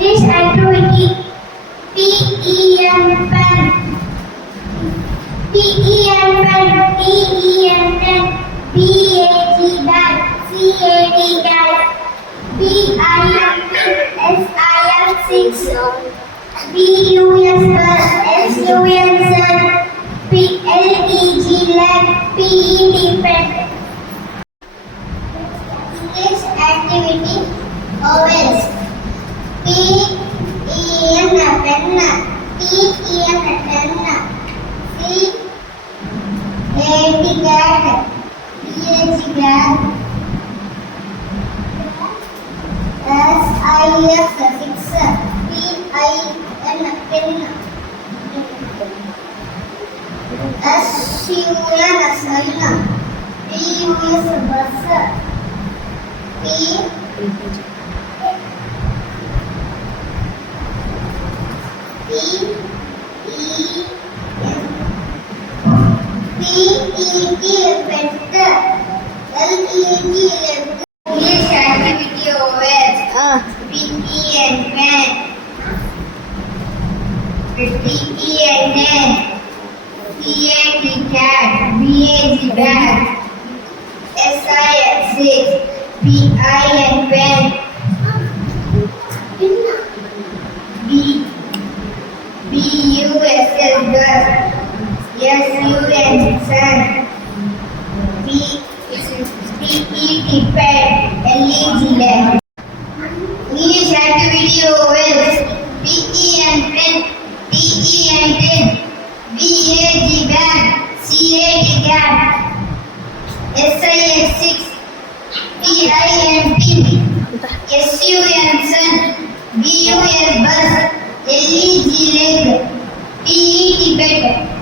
English activity. P-E-N pen. P-E-N pen. T-E-N pen. B-A-G bag. C-A-D cat. B-I-M-P. S-I-M 6. B-U-S bus. S-U-N sun. P-L-E-G leg. P-E-D pet. English activity. Vowels. P-E-N pen. T-E-N pen. C-A-D cat. B-A-G cat. S-I-X 6. P-I-N pen. S-U-N sun. B-U-S bus. P-E-T pet. L-E-G left. English activity vowels. P-E-N pen. T-E-N-N. C-A-T cat. B-A-G bag. S-I-X 6. P-I-N pen. B-U-S-S bus. S-U-N sun. P-E-T pet. L-E-G leg. English activity vowels. P-E-N pen. T-E-N pen. B-A-G bag. C-A-T cat. S-I-X 6. P-I-N pin. S-U-N sun. B-U-S bus. L-E-G leg. P-E-T pet.